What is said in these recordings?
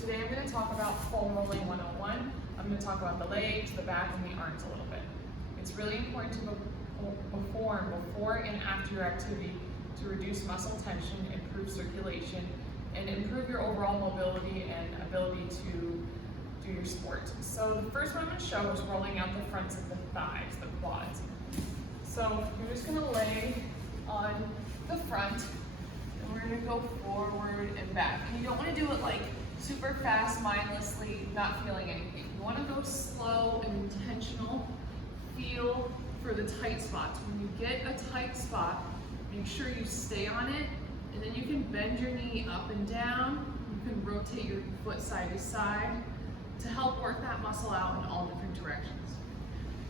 today I'm going to talk about foam rolling 101. I'm going to talk about the legs, the back, and the arms a little bit. It's really important to perform before and after your activity to reduce muscle tension, improve circulation, and improve your overall mobility and ability to do your sport. So the first one I'm going to show is rolling out the fronts of the thighs, the quads. So you're just going to lay on the front, and we're going to go forward and back. And you don't want to do it like super fast, mindlessly, not feeling anything. You want to go slow and intentional. Feel for the tight spots. When you get a tight spot, make sure you stay on it, and then you can bend your knee up and down. You can rotate your foot side to side to help work that muscle out in all different directions.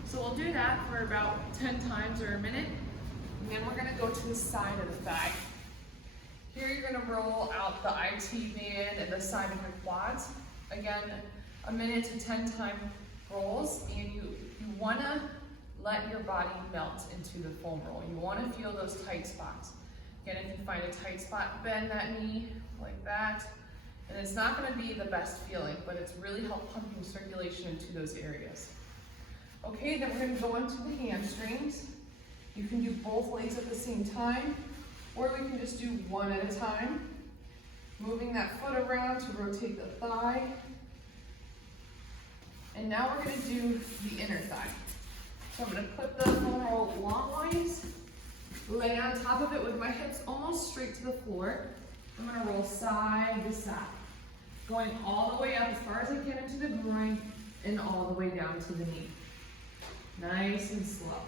So we'll do that for about 10 times or a minute, and then we're going to go to the side of the thigh. Here you're going to roll out the IT band and the side of your quads. Again, a minute to 10 time rolls, and you want to let your body melt into the foam roll. You want to feel those tight spots. Again, if you find a tight spot, bend that knee like that. And it's not going to be the best feeling, but it's really help pumping circulation into those areas. Okay, then we're going to go into the hamstrings. You can do both legs at the same time, or we can just do one at a time. Moving that foot around to rotate the thigh. And now we're going to do the inner thigh. So I'm going to put the foam roll longwise, lay on top of it with my hips almost straight to the floor. I'm going to roll side to side, going all the way up as far as I can into the groin and all the way down to the knee. Nice and slow.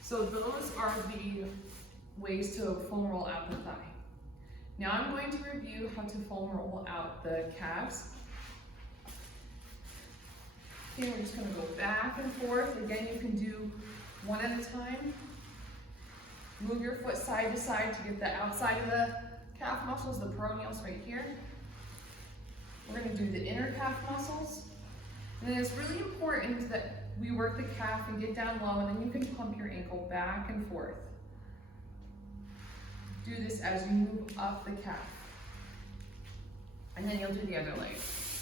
So those are the ways to foam roll out the thigh. Now I'm going to review how to foam roll out the calves. Okay, we're just going to go back and forth. Again, you can do one at a time. Move your foot side to side to get the outside of the calf muscles, the peroneals right here. We're going to do the inner calf muscles. And then it's really important that we work the calf and get down low, and then you can pump your ankle back and forth. Do this as you move up the calf. And then you'll do the other leg.